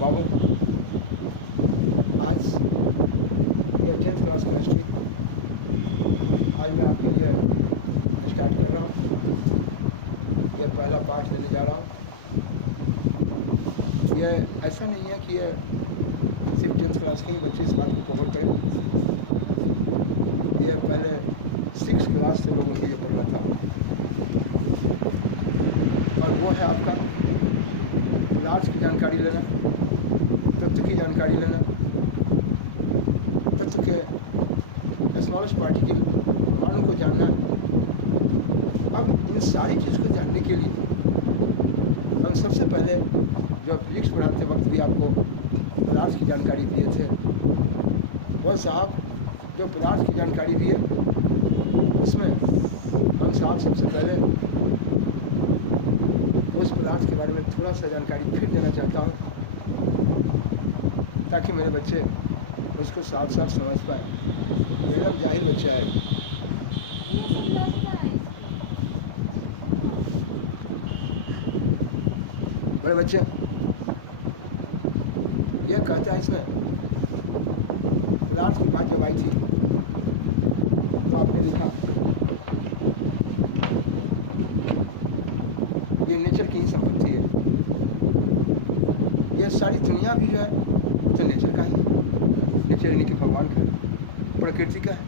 बाबू, आज ये 10th class chemistry आज मैं आपके लिए स्टार्ट कर रहा हूँ। ये पहला पाठ लेने जा रहा हूँ। ये ऐसा नहीं है कि ये सिर्फ 10th क्लास के ही बच्चे इस बात को कवर करें। ये पहले 6th क्लास से लोगों को ये पढ़ना था, और वो है आपका लार्ज की जानकारी लेना, तत्व की जानकारी लेना, तत्व के स्मॉलेस्ट पार्टिकल परमाणु को जानना। अब इन सारी चीज़ को जानने के लिए हम सबसे पहले जो फिजिक्स पढ़ाते वक्त भी आपको पदार्थ की जानकारी दिए थे, वह साहब जो पदार्थ की जानकारी दिए उसमें हम साहब सबसे पहले उस पदार्थ के बारे में थोड़ा सा जानकारी फिर देना चाहता हूँ, ताकि मेरे बच्चे उसको साफ साफ समझ पाए। मेरा जाहिर बच्चा है, बड़े बच्चे ये कहता है इसमें पदार्थ की बात जब आई थी तो आपने लिखा ये नेचर की ही संपत्ति है। ये सारी दुनिया भी जो है तो नेचर का ही, नेचर यानी कि भगवान का, प्रकृति का है,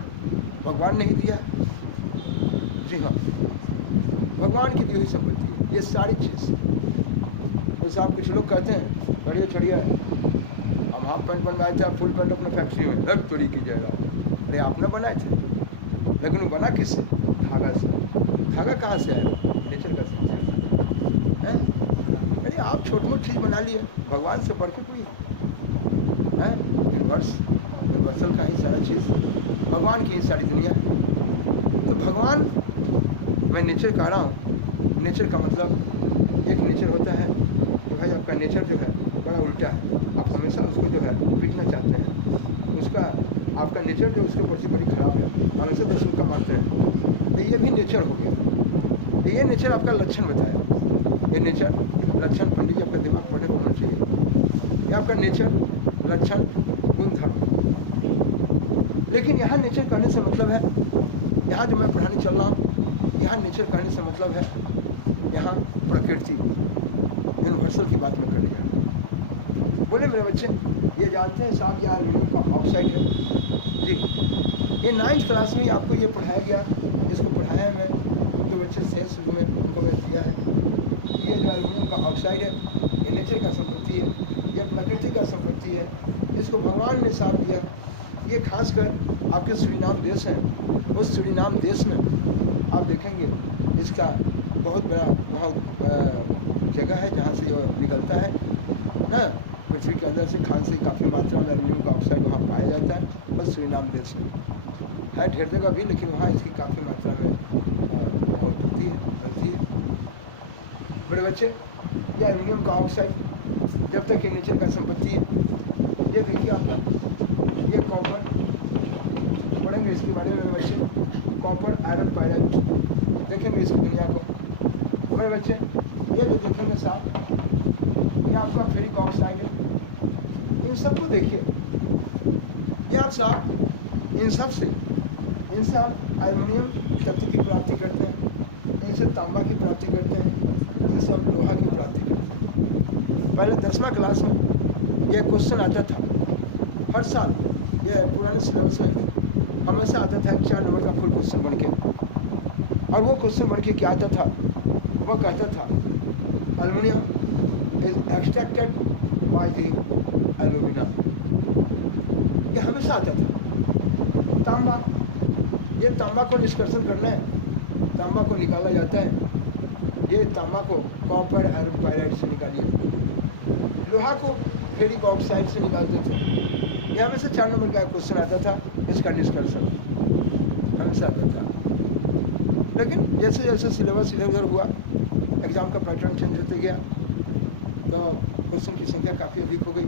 भगवान ने ही दिया। जी हाँ, भगवान की दी हुई संपत्ति है ये सारी चीज़। तो साहब कुछ लोग कहते हैं बढ़िया छड़िया हम हाफ पैंट बनवाए थे, फुल पैंट अपने फैक्ट्री में लग चोरी की जाएगा। अरे आपने बनाए थे, लेकिन वो बना किससे? धागा से। धागा कहाँ से आएगा? नेचर का से है। अरे आप छोटी मोटी चीज़ बना लिए, भगवान से बढ़ के कोई है? यूनिवर्सल का ही सारा चीज़, भगवान की ही सारी दुनिया है। तो भगवान, मैं नेचर कह रहा हूँ, नेचर का मतलब एक नेचर होता है कि भाई आपका नेचर जो है बड़ा उल्टा है, आप हमेशा उसको जो है पीटना चाहते हैं, उसका आपका नेचर जो उसके प्रति बड़ी खराब है, हमेशा दुश्मन का मारते हैं। तो ये भी नेचर हो गया। तो ये नेचर आपका लक्षण बताया। ये नेचर लक्षण पंडित जी आपका दिमाग पढ़ने को होना चाहिए। ये आपका नेचर लक्षण गुण धर्म। लेकिन यहाँ नेचर कहने से मतलब है, यहाँ जो मैं पढ़ाने चल रहा हूँ, यहाँ नेचर कहने से मतलब है यहाँ प्रकृति यूनिवर्सल की बात में करने जा रहा हूँ। बोले मेरे बच्चे ये जानते हैं साहब यार एल्यूमिनियम का ऑक्साइड है जी। ये 9th क्लास में आपको ये पढ़ाया गया, जिसको पढ़ाया है मैं, जो बच्चे से शुरू में उनको मैं दिया है। ये जो एल्यूमिनियम का ऑक्साइड है ये नेचर का संपत्ति है, ये प्रकृति का संपत्ति है, इसको भगवान ने साफ दिया। ये खासकर आपके सूरीनाम देश हैं, उस सूरीनाम देश में आप देखेंगे इसका बहुत बड़ा वहाँ जगह है जहाँ से जो निकलता है ना, पृथ्वी के अंदर से खान से काफ़ी मात्रा में एल्यूमिनियम का ऑक्साइड वहाँ पाया जाता है, बस सूरीनाम देश में है, ढेर जगह भी, लेकिन वहाँ इसकी काफ़ी मात्रा में होती है। बड़े बच्चे ये एल्यूमिनियम का ऑक्साइड जब तक ये नेचर का संपत्ति है। ये देखिए आपका ये कॉपर पढ़ेंगे इसके बारे में बच्चे, कॉपर आयरन पायराइट देखेंगे इसकी दुनिया को। बड़े बच्चे ये जो देखेंगे साहब ये आपका फेरिक ऑक्साइड है। इन सबको देखिए, ये आप साहब इन सब से एल्यूमिनियम तत्व की प्राप्ति करते हैं, इनसे तांबा की प्राप्ति करते हैं, इनसे हम लोहा की प्राप्ति करते हैं। पहले 10वां क्लास में ये क्वेश्चन आता था हर साल, ये पुराने सिलेबस में हमेशा आता था 4 नंबर का फुल क्वेश्चन बन के। और वो क्वेश्चन बन के क्या आता था, वो कहता था aluminium is extracted by the alumina. ये हमेशा आता था। तांबा, ये तांबा को निष्कर्षण करना है, तांबा को निकाला जाता है। ये तांबा को कॉपर आयरन पायराइड से निकालिए, लोहा को फेरिक ऑक्साइड से निकालते थे। ये हमेशा 4 नंबर का क्वेश्चन आता था, इसका निष्कर्षण हमेशा आता था। लेकिन जैसे जैसे सिलेबस इधर उधर हुआ, एग्ज़ाम का पैटर्न चेंज होते गया, तो क्वेश्चन की संख्या काफ़ी अधिक हो गई।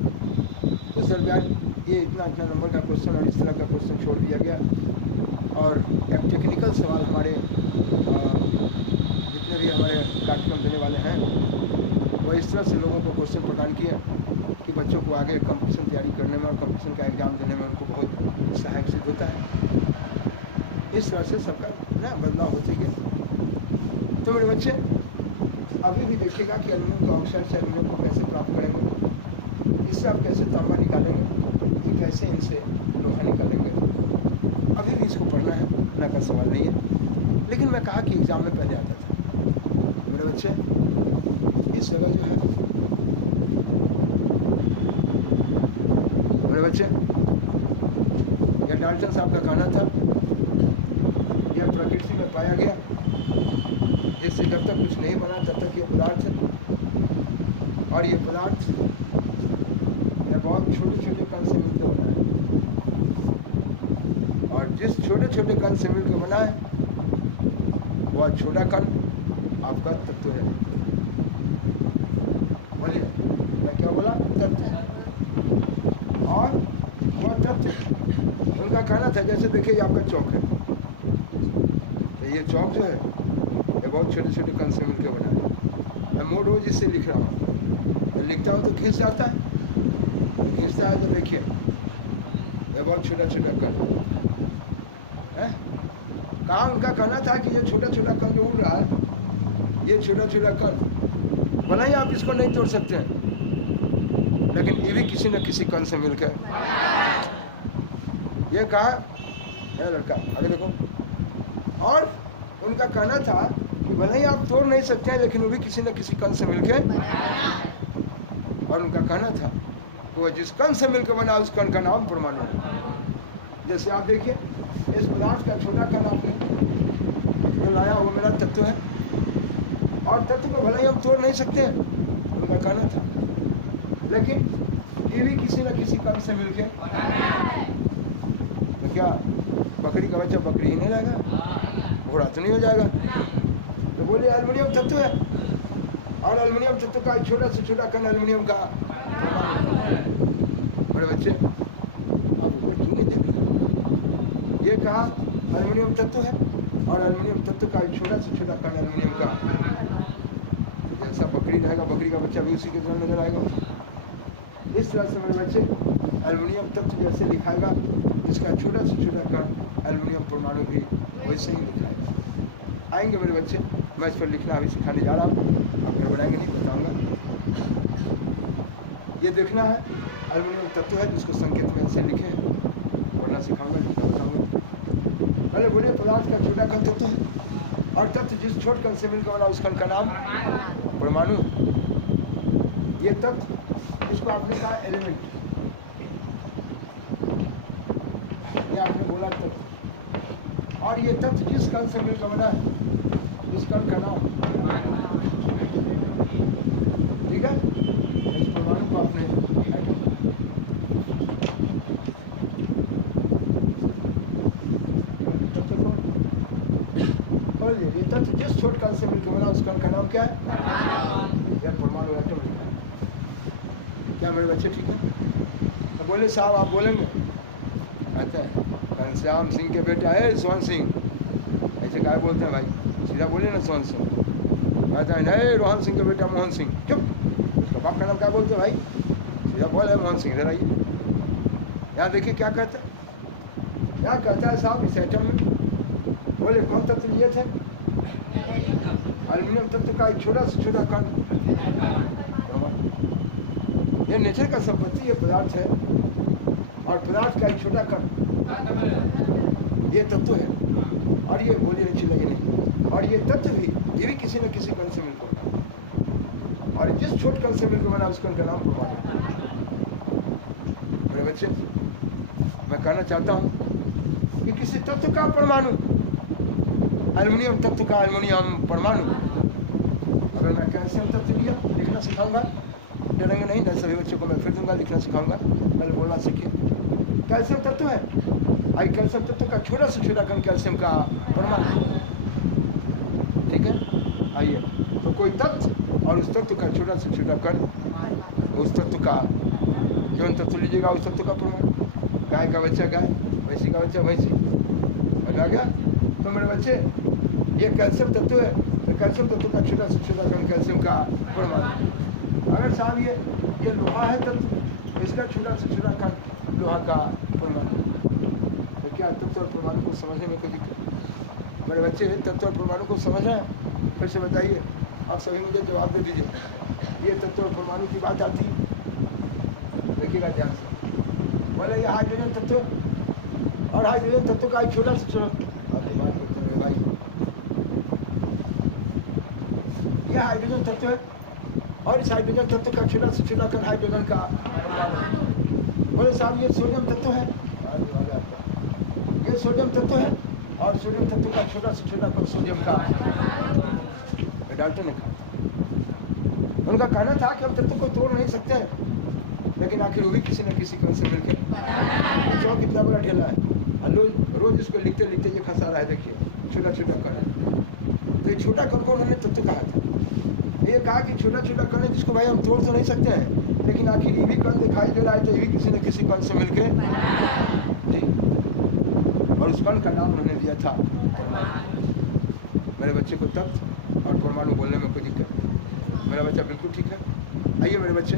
उस दरमियान ये इतना नंबर का क्वेश्चन और इस तरह का क्वेश्चन छोड़ दिया गया, और एक टेक्निकल सवाल हमारे जितने भी हमारे कार्यक्रम देने वाले हैं वह इस तरह से लोगों को क्वेश्चन प्रदान किया कि बच्चों को आगे कंपटीशन तैयारी करने में और कंपटीशन का एग्ज़ाम देने में उनको बहुत सहायक सिद्ध होता है। इस तरह से सबका ना बदलाव होते गया। तो मेरे बच्चे अभी भी देखिएगा कि एल्युमिनियम का ऑक्साइड से एल्युमिनियम को कैसे प्राप्त करेंगे, इससे आप कैसे तांबा निकालेंगे, कि कैसे इनसे लोहा निकालेंगे। अभी भी इसको पढ़ना है, ना का सवाल नहीं है, लेकिन मैं कहा कि एग्ज़ाम में पहले आता था। मेरे बच्चे इस जगह जो है, मेरे बच्चे यह डाल्टन साहब का कहना था, यह प्रकृति में पाया गया, जिससे जब तक कुछ नहीं बना तब तक ये पदार्थ है, और ये पदार्थ यह बहुत छोटे छोटे कण से मिलकर बना है, और जिस छोटे छोटे कण से मिलकर बना है वह छोटा कण आपका तत्व है। बोलिए, मैं क्या बोला? तत्व। और वह तत्व उनका कहना था, जैसे देखिए ये आपका चौक है, तो ये चौक जो है ये बहुत छोटे छोटे कण से मिलकर बना है। मैं मोड़ रोज इससे लिख रहा हूँ, तो लिखता हूँ तो खींच जाता है, खींचता है तो देखिए ये बहुत छोटा छोटा कण है। कहाँ उनका कहना था कि ये छोटा छोटा कण जो उड़ रहा है, ये छोटा छोटा कण भला ही आप इसको नहीं तोड़ सकते हैं, लेकिन ये भी किसी न किसी कण से मिलकर ये कहा है लड़का। आगे देखो, और उनका कहना था कि भले ही आप तोड़ नहीं सकते हैं, लेकिन वो भी किसी न किसी कण से मिलकर, और उनका कहना था कि वो जिस कण से मिलकर बना उस कण का नाम परमाणु है। जैसे आप देखिए इस पदार्थ का छोटा कण आपने जो लाया वो मेरा तत्व है, और तत्व को भले ही हम तोड़ नहीं सकते हैं, उनका कहना था, लेकिन ये भी किसी न किसी कण से मिलके। तो क्या बकरी का बच्चा बकरी ही नहीं रहेगा, घोड़ा तो नहीं हो जाएगा। तो बोले एल्युमिनियम तत्व है, और एल्युमिनियम तत्व का छोटा से छोटा कण एल्युमिनियम का। बड़े बच्चे आप ऊपर क्यों नहीं देख रहे? ये कहा एल्युमिनियम तत्व है, और एल्युमिनियम तत्व का छोटा से छोटा कण एल्युमिनियम का। जैसा बकरी रहेगा, बकरी का बच्चा भी उसी के तरह नजर आएगा। इस तरह से मेरे बच्चे एल्युमिनियम तत्व जैसे लिखाएगा, इसका छोटा से छोटा कण एल्युमिनियम परमाणु भी वैसे ही लिखाएगा। आएंगे मेरे बच्चे, मैं इस पर लिखना अभी सिखाने जा रहा हूँ, आप घर बनाएंगे नहीं बताऊँगा। ये देखना है एल्युमिनियम तत्व है, जिसको संकेत में ऐसे लिखे हैं, पढ़ना सिखाऊंगा, लिखना बताऊँगा। पहले बोले पदार्थ का छोटा कण तत्व है, और तत्व जिस छोटे कण से मिलकर बना उस कण का नाम परमाणु। ये तत्व, इसको आपने कहा एलिमेंट, ये आपने बोला तत्व, और ये तत्व जिस कण से मिलकर बना है उस कण का नाम, ठीक है। इस परमाणु को आपने ये तत्व जिस छोटे कण से मिलकर बना उस कण का नाम क्या है? यह परमाणु एटम है। क्या मेरे बच्चे ठीक है? तो बोले साहब आप बोलेंगे, कहते हैं घनश्याम सिंह के बेटा है सोहन सिंह, ऐसे क्या बोलते हैं भाई, सीधा बोले ना सोहन सिंह। कहता है नहीं रोहन सिंह के बेटा मोहन सिंह। चुप, उसका बाप का नाम क्या बोलते हैं भाई, सीधा बोल है मोहन सिंह। इधर आइए, यहाँ देखिए क्या कहता है, क्या कहता है साहब इस एटम में। बोले कौन तत्व लिए थे? एल्युमिनियम तत्व का एक छोटा से छोटा कण। ये नेचर का संपत्ति, ये पदार्थ है, और पदार्थ का एक छोटा कण ये तत्व है। और ये बोलिए अच्छी लगे नहीं, और ये तत्व भी, ये भी किसी न किसी कण से मिलकर बना, और जिस छोटे कण से मिलकर बना उस कण का नाम परमाणु। मेरे बच्चे मैं कहना चाहता हूँ कि किसी तत्व का परमाणु, एल्युमिनियम तत्व का एल्युमिनियम परमाणु। अगर मैं कैल्शियम तत्व लिया, लिखना सिखाऊंगा, डरेंगे नहीं, मैं सभी बच्चों को मैं फिर दूंगा, लिखना सिखाऊंगा, पहले बोलना सीखिए। कैल्शियम तत्व है, आई कैल्शियम तत्व का छोटा से छोटा कण कैल्शियम का परमाणु, ठीक है। आइए, तो कोई तत्व और उस तत्व का छोटा से छोटा कण, उस तत्व का जो तत्व लीजिएगा उस तत्व का परमाणु। गाय का बच्चा गाय, भैंसी का बच्चा भैंसी, आ गया। तो मेरे बच्चे ये कैल्शियम तत्व है, तो कैल्शियम तत्व का छोटा से छोटा कण कैल्शियम का परमाणु। अगर साहब ये लोहा है तत्व, इसका छोटा से छोटा कण लोहा का परमाणु। तो क्या तत्व और परमाणु को समझने में कोई दिक्कत? मेरे बच्चे तत्व और परमाणु को समझ रहे हैं? फिर से बताइए, आप सभी मुझे जवाब दे दीजिए। ये तत्व और परमाणु की बात आती है, देखिएगा ध्यान से। बोले ये हाइड्रोजन तत्व और हाइड्रोजन तत्व का एक छोटा सा छोटा भाई, ये हाइड्रोजन तत्व है और इस हाइड्रोजन तत्व का छोटा से छोटा कण हाइड्रोजन का परमाणु। बोले साहब ये सोडियम तत्व है, ये सोडियम तत्व है और सोडियम तत्व का छोटा से छोटा कण सोडियम का। डाल्टन ने कहा, उनका कहना था कि हम तत्व को तोड़ नहीं सकते हैं, लेकिन आखिर वो भी किसी न किसी कण से मिलकर चौक कितना बड़ा ढेला है, रोज इसको लिखते लिखते ये खसा रहा है। देखिए छोटा छोटा कण है, तो ये छोटा कण को उन्होंने तत्व कहा था। ये कहा कि छोटा छोटा कण है जिसको भाई हम तोड़ तो नहीं सकते हैं, लेकिन आखिर ये भी कण दिखाई दे रहा है, तो ये भी किसी न किसी कण से मिलकर जी, और उस कण का नाम उन्होंने दिया था परमाणु। मेरे बच्चे को तत्व और परमाणु बोलने में कोई दिक्कत नहीं, मेरा बच्चा बिल्कुल ठीक है। आइए मेरे बच्चे,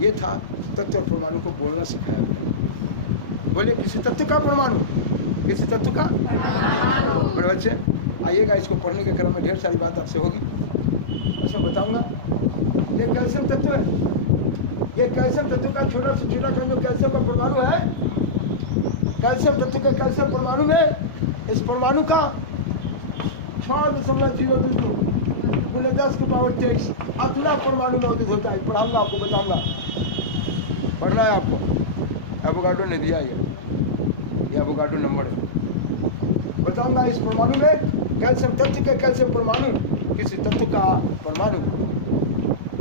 ये था तत्व और परमाणु को बोलना सिखाया। बोलिए किसी तत्व का परमाणु, किसी तत्व का मेरे बच्चे आइएगा, इसको पढ़ने के क्रम में ढेर सारी बात आपसे होगी, अच्छा बताऊंगा। ये कैल्शियम तत्व है, ये कैल्शियम तत्व का छोटा से छोटा कण जो कैल्शियम का परमाणु है, कैल्शियम तत्व के कैल्शियम परमाणु में इस परमाणु का 6.022 गुणे 10 की पावर 23 अपना परमाणु मौजूद होता है। पढ़ाऊंगा आपको, बताऊंगा, पढ़ना है आपको। एवोगाड्रो ने दिया ये एवोगाड्रो नंबर है, बताऊंगा। इस परमाणु में कैल्शियम तत्व के कैल्शियम परमाणु किसी तत्व का परमाणु।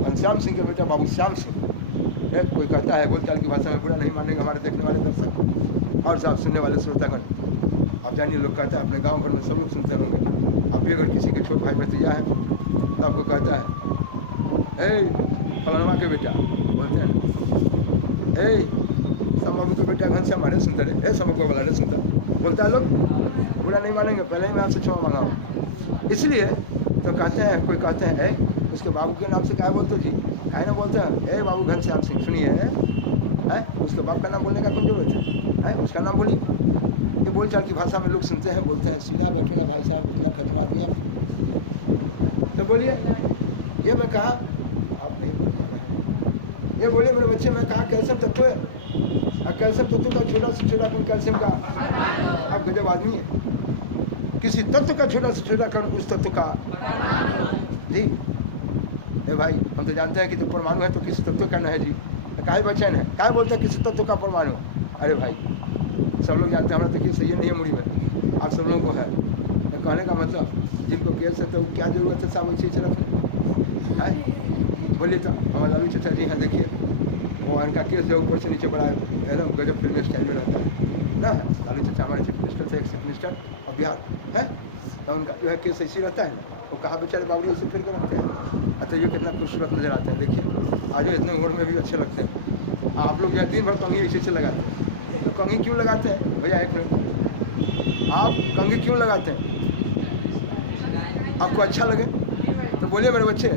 घनश्याम सिंह के बेटा बाबू श्याम सिंह, कोई कहता है बोलचाल की भाषा में, बुरा नहीं मानेंगे हमारे देखने वाले दर्शक और साहब सुनने वाले श्रोतागण। आप जानिए, लोग कहता है अपने गांव भर में सब लोग सुनते होंगे। आप भी अगर किसी के छोटे भाई भतीजा है तो आपको कहता है ए फलाना के बेटा, बोलते हैं ए समबू के बेटा घनश्याम हमारे सुनते रहे, ए समबू वाला नहीं सुनता, बोलता है लोग, बुरा नहीं मानेंगे, पहले ही मैं आपसे क्षमा मांगा हूँ। इसलिए तो कहते हैं, कोई कहते हैं ए उसके बाबू के नाम से क्या बोलते जी, काहे ना बोलते हैं ए बाबू घनश्याम सिंह, सुनिए है उसके बाप का नाम बोलने का कौन जरूरत है, उसका नाम बोलिए। ये बोलचाल की भाषा में लोग सुनते हैं, बोलते हैं सीधा बैठे ना भाई साहब, इतना खतरा आदमी है। तो बोलिए, ये मैं कहा आप नहीं, ये बोलिए मेरे बच्चे, मैं कहा कैल्शियम तत्व है, और कैल्शियम तत्व का छोटा से छोटा कण कैल्शियम का। आप गजब आदमी है, किसी तत्व का छोटा से छोटा कण उस तत्व का जी। ए भाई, हम तो जानते हैं कि जो परमाणु है तो किसी तत्व का न है जी, काहे वचन है, काहे बोलते हैं किसी तत्व का परमाणु। अरे भाई सब लोग जानते हैं, हमारा तक ये सही नहीं है मुड़ी में, आप सब लोगों को है। तो कहने का मतलब जिनको केस है तो क्या जरूरत है साहब ऐसे ही रखने है। बोलिए तो हमारे लालू चाचा जी हैं, देखिए वो इनका केस जो ऊपर से नीचे बढ़ा है, एकदम गजब फिल्म स्टाइल में रहता है ना। लालू चाचा हमारे चीफ मिनिस्टर थे, एक चीफ मिनिस्टर और बिहार है, तो उनका जो है केस ऐसे ही रहता है। वो कहा बेचारे बाबू ऐसे फिर कर रखते हैं, अच्छा ये कितना खूबसूरत नजर आता है। देखिए आज इतने उम्र में भी अच्छे लगते हैं। आप लोग जो दिन भर कंघी ऐसे लगाते हैं, तो कंघी क्यों लगाते हैं भैया, एक मिनट, आप कंघी क्यों लगाते हैं? आपको अच्छा लगे तो बोलिए मेरे बच्चे।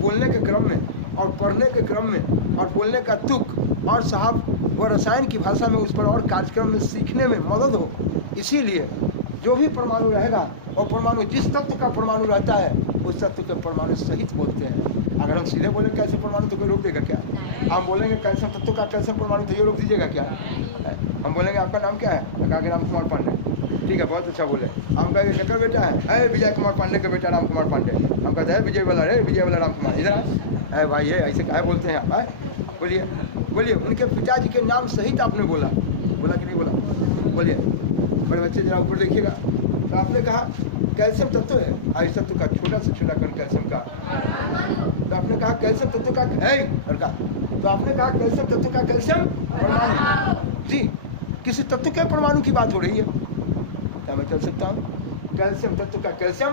बोलने के क्रम में और पढ़ने के क्रम में और बोलने का तुक और साहब वो रसायन की भाषा में उस पर और कार्यक्रम में सीखने में मदद हो, इसीलिए जो भी परमाणु रहेगा और परमाणु जिस तत्व का परमाणु रहता है उस तत्व के परमाणु सहित बोलते हैं। अगर हम सीधे बोले कैल्शियम परमाणु तो कोई रोक देगा क्या? हम बोलेंगे कैल्शियम तत्व का कैल्शियम परमाणु तो ये रोक दीजिएगा क्या? हम बोलेंगे आपका नाम क्या है, कहा कि राम कुमार पांडे, ठीक है बहुत अच्छा बोले। हम कहेंगे किसका बेटा है, अरे विजय कुमार पांडे का बेटा राम कुमार पांडे। हम कहते हैं विजय वाला, रे विजय वाला राम कुमार, इधर अरे भाई ये ऐसे क्या बोलते हैं आप? बोलिए बोलिए, उनके पिताजी के नाम सहित आपने बोला, बोला कि नहीं बोला? बोलिए बड़े बच्चे जरा ऊपर देखिएगा। तो आपने कहा कैल्शियम तत्व है, इस तत्व का छोटा से छोटा कण कैल्शियम का। तो आपने कहा कैल्शियम तत्व का लड़का, तो आपने कहा कैल्शियम तत्व का कैल्शियम परमाणु जी, किसी तत्व के परमाणु की बात हो रही है। क्या मैं चल सकता हूँ? कैल्शियम तत्व का कैल्शियम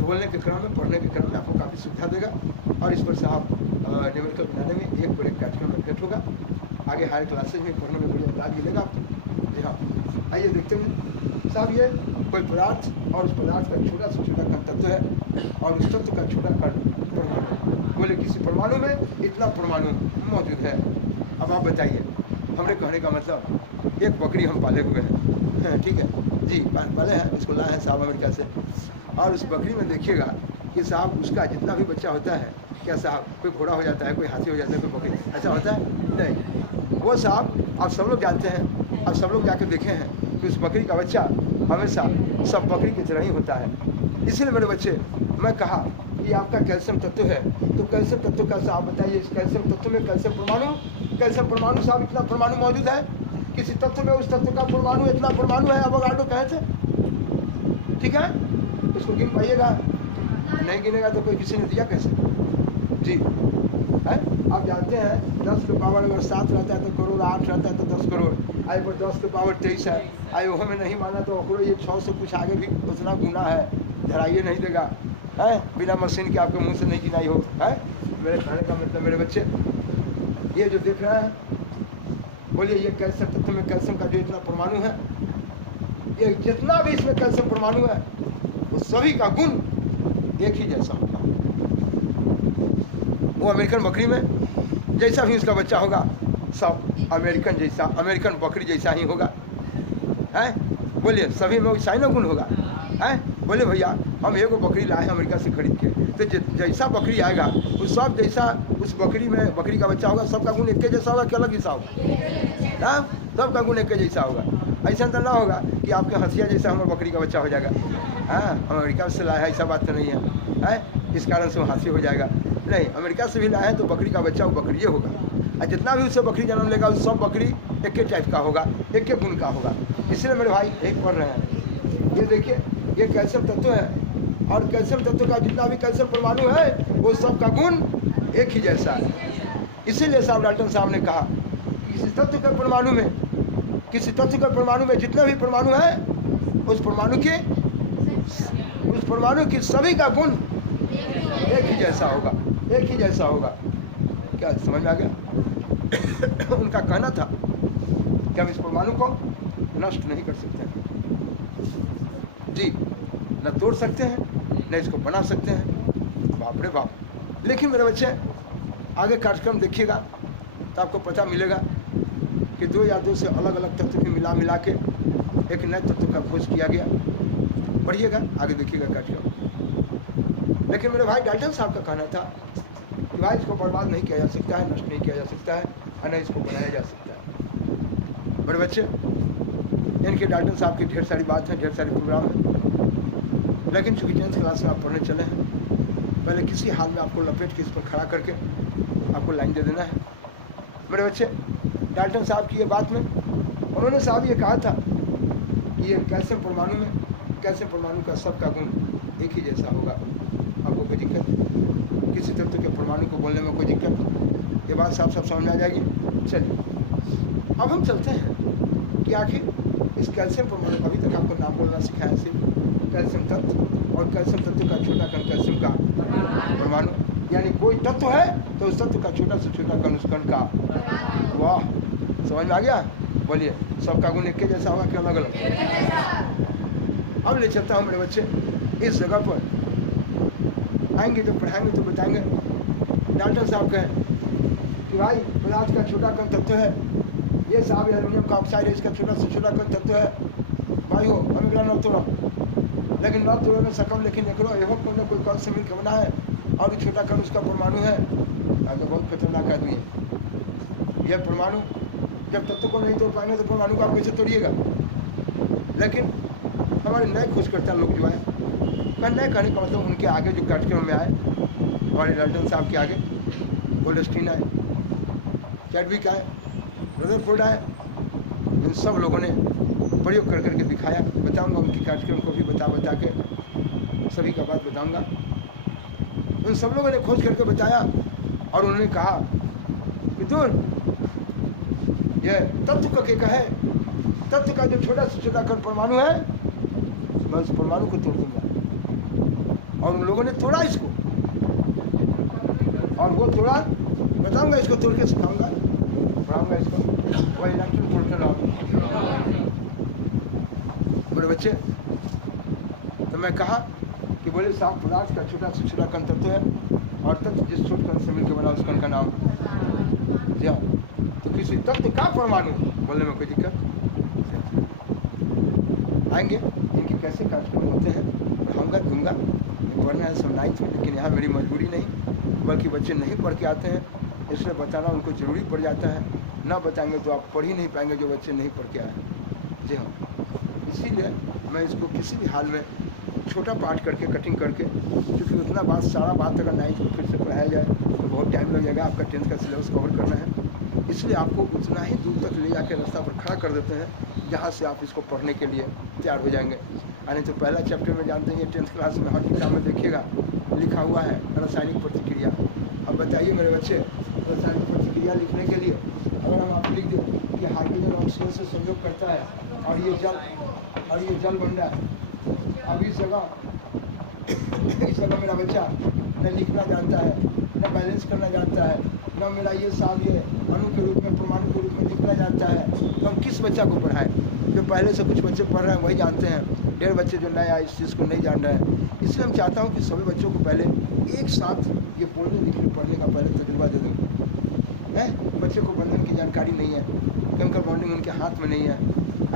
बोलने के क्रम में, पढ़ने के क्रम में आपको काफ़ी सुविधा देगा। और इस पर से आप न्यूमेरिकल बनाने में एक पर एक कार्यक्रम अपडेट होगा। आगे हायर क्लासेज में पढ़ने में बढ़िया लाभ मिलेगा आपको। जी हाँ, आइए देखते हैं साहब ये कोई पदार्थ और उस पदार्थ का छोटा से छोटा कण तत्व है और उस तत्व का छोटा कण परमाणु। बोले किसी परमाणु में इतना परमाणु मौजूद है। अब आप बताइए, हमने कहने का मतलब एक बकरी हम पाले हुए हैं, ठीक है जी, पाले हैं, इसको लाए हैं साहब अमेरिका से। और उस बकरी में देखिएगा कि साहब उसका जितना भी बच्चा होता है, क्या साहब कोई घोड़ा हो जाता है, कोई हाथी हो जाता है, कोई बकरी, ऐसा होता है नहीं। वो साहब आप सब लोग जानते हैं, आप सब लोग जाकर देखे हैं कि उस बकरी का बच्चा हमेशा सब बकरी की तरह ही होता है। इसीलिए मेरे बच्चे, मैं कहा कि आपका कैल्शियम तत्व है, तो कैल्शियम तत्व का साहब बताइए, इस कैल्शियम तत्व में कैल्शियम परमाणु साहब इतना परमाणु मौजूद है। किसी तत्व में उस तत्व का परमाणु इतना परमाणु है, अवोगाड्रो कहे थे, ठीक है। उसको गिन पाइएगा, नहीं गिनेगा तो कोई किसी ने दिया कैसे जी है। आप जानते हैं 10 के पावर अगर 7 रहता है तो करोड़, 8 रहता है तो 10 करोड़, आई पर 10 के पावर 23 है, आई वो में नहीं माना तो ओकरो ये 6 से कुछ आगे भी उतना गुना है, धराइए नहीं देगा है, बिना मशीन के आपके मुंह से नहीं गिनाई हो है। मेरे कहने का मतलब मेरे बच्चे, ये जो देख रहे हैं, बोलिए ये कैल्शियम तत्व में कैल्शियम का जो इतना परमाणु है, ये जितना भी इसमें कैल्शियम परमाणु है, वो सभी का गुण एक ही जैसा होगा। वो अमेरिकन बकरी में जैसा भी उसका बच्चा होगा, सब अमेरिकन जैसा, अमेरिकन बकरी जैसा ही होगा है। बोलिए सभी में वैसा ही ना गुण होगा है। बोले भैया हम एगो बकरी लाए अमेरिका से खरीद के, तो जैसा बकरी आएगा वो सब जैसा उस बकरी में बकरी का बच्चा होगा, सबका गुण एक जैसा होगा कि अलग हिस्सा होगा ना, सबका गुण एक जैसा होगा। ऐसा तो ना होगा कि आपके हंसिया जैसा हमारा बकरी का बच्चा हो जाएगा, हाँ अमेरिका से लाया है, ऐसा बात तो नहीं है, इस कारण से वो हाथी हो जाएगा, नहीं। अमेरिका से भी लाया है तो बकरी का बच्चा वो बकरी होगा, और जितना भी उससे बकरी जन्म लेगा वो सब बकरी एक ही टाइप का होगा, एक ही गुण का होगा। इसलिए मेरे भाई एक पढ़ रहे हैं, ये देखिए ये कैल्शियम तत्व है, और कैल्शियम तत्व का जितना भी कैल्शियम परमाणु है वो सब का गुण एक ही जैसा है। इसीलिए साहब डाल्टन साहब ने कहा किसी तत्व के परमाणु में, किसी तत्व के परमाणु में जितने भी परमाणु है, उस परमाणु की सभी का गुण एक ही जैसा होगा, एक ही जैसा होगा। क्या समझ में आ गया? उनका कहना था कि हम इस परमाणु को नष्ट नहीं कर सकते हैं जी, न तोड़ सकते हैं न इसको बना सकते हैं। बाप रे बाप। लेकिन मेरे बच्चे आगे कार्यक्रम देखिएगा तो आपको पता मिलेगा कि 2 या 2 से अलग अलग तत्व भी मिला के एक नए तत्व का खोज किया गया। पढ़िएगा, आगे देखिएगा कार्यक्रम। लेकिन मेरे भाई डाल्टन साहब का कहना था कि भाई इसको बर्बाद नहीं किया जा सकता है, नष्ट नहीं किया जा सकता है, और न इसको बनाया जा सकता है। बड़े बच्चे, इनके डाल्टन साहब की ढेर सारी बात है, ढेर सारे प्रोग्राम है, लेकिन चूँकि 10th क्लास में आप पढ़ने चले हैं, पहले किसी हाल में आपको लपेट के इस पर खड़ा करके आपको लाइन दे देना है। मेरे बच्चे, डाल्टन साहब की ये बात में उन्होंने साहब ये कहा था कि ये कैल्शियम परमाणु में, कैल्शियम परमाणु का सबका गुण एक ही जैसा होगा। आपको कोई दिक्कत, किसी तत्व के परमाणु को बोलने में कोई दिक्कत, ये बात साफ साफ समझ में आ जाएगी। चलिए अब हम चलते हैं कि आखिर इस कैल्शियम परमाणु, अभी तक आपको नाम बोलना सिखाया सिर्फ कैल्शियम तत्व और कैल्शियम तत्व का छोटा कण कैल्शियम का परमाणु, यानी कोई तत्व है तो उस तत्व का छोटा से छोटा कण उस कण का। वाह, समझ में आ गया? बोलिए सबका गुण एक जैसा होगा कि अलग अलग? अब ले चलता हूँ मेरे बच्चे, इस जगह पर आएंगे जब पढ़ाएंगे तो बताएंगे। डाल्टन साहब कहें कि भाई पदार्थ का छोटा कण तत्व है, ये साहब एल्यूमिनियम का ऑक्साइड है, इसका छोटा से छोटा कण तत्व है। भाई हो अमेरिका न तोड़ा, लेकिन न तोड़े में सकम, लेकिन एक कोई कल से मिल के बना है और छोटा कण उसका परमाणु है। अगर बहुत खतरनाक आदमी है यह परमाणु। जब तत्व को नहीं तोड़ पाएंगे तो परमाणु को आप कैसे तोड़िएगा? लेकिन हमारे नए खोजकर्ता लोग जो है, मैं नए कहने का मतलब उनके आगे जो कार्यक्रम में आए, हमारे डाल्टन साहब के आगे गोल्डस्टीन आए, चैडविक आए, रदरफोर्ड आए, इन सब लोगों ने प्रयोग कर करके दिखाया। बताऊंगा उनके कार्यक्रम को भी बता के सभी का बात बताऊंगा। उन सब लोगों ने खोज करके बताया और उन्होंने कहा कि दूर ये तत्व का क्या है, तत्व का जो छोटा से छोटा कण परमाणु है, मैं उस परमाणु को तोड़ दूंगा। और उन लोगों ने तोड़ा इसको, और वो तोड़ा, बताऊंगा इसको तोड़ के सिखाऊंगा, पढ़ाऊंगा इसको। वह इलेक्ट्रॉन प्रोटॉन। बड़े बच्चे, तो मैं कहा कि बोले 7 पदार्थ का छोटा से छोटा कण तत्व है और तत्व जिस छोटे कण से मिलकर बना उस कण का नाम जी हाँ। तो किसी तत्व का परमाणु बोलने में कोई दिक्कत आएंगे, इनके कैसे कार्यक्रम होते हैं पढ़ाऊँगा दूंगा, पढ़ना है सब 9th में, लेकिन यहाँ मेरी मजबूरी नहीं, बल्कि बच्चे नहीं पढ़ के आते हैं इसलिए बताना उनको ज़रूरी पड़ जाता है। ना बताएंगे तो आप पढ़ ही नहीं पाएंगे जो बच्चे नहीं पढ़ के आए। जी हाँ, इसीलिए मैं इसको किसी भी हाल में छोटा पार्ट करके कटिंग करके, क्योंकि उतना बात सारा बात अगर 9th को फिर से पढ़ाया जाए तो बहुत टाइम लग जाएगा, आपका 10th का सिलेबस कवर करना है। इसलिए आपको उतना ही दूर तक ले जाकर रास्ता पर खड़ा कर देते हैं जहाँ से आप इसको पढ़ने के लिए तैयार हो जाएंगे। यानी तो पहला चैप्टर में जानते हैं 10th क्लास में हर किताब में देखिएगा लिखा हुआ है रासायनिक प्रतिक्रिया। अब बताइए मेरे बच्चे, रासायनिक प्रतिक्रिया लिखने के लिए अगर हम आप लिख दें कि हाइड्रोजन ऑक्सीजन से संयोग करता है और ये जल बन रहा है, अब इस जगह मेरा बच्चा न लिखना जानता है, न बैलेंस करना जानता है, न मेरा ये साल ये अणु के रूप में परमाणु के रूप में लिखना जानता है, तो हम किस बच्चा को पढ़ाएं? जो पहले से कुछ बच्चे पढ़ रहे हैं वही जानते हैं, 1.5 बच्चे जो नया इस चीज़ को नहीं जान रहे हैं। इसलिए हम चाहता हूँ कि सभी बच्चों को पहले एक साथ ये बोलने लिखने पढ़ने का पहले तजुर्बा दे दूँ। है बच्चे को बंधन की जानकारी नहीं है, केमिकल बॉन्डिंग उनके हाथ में नहीं है,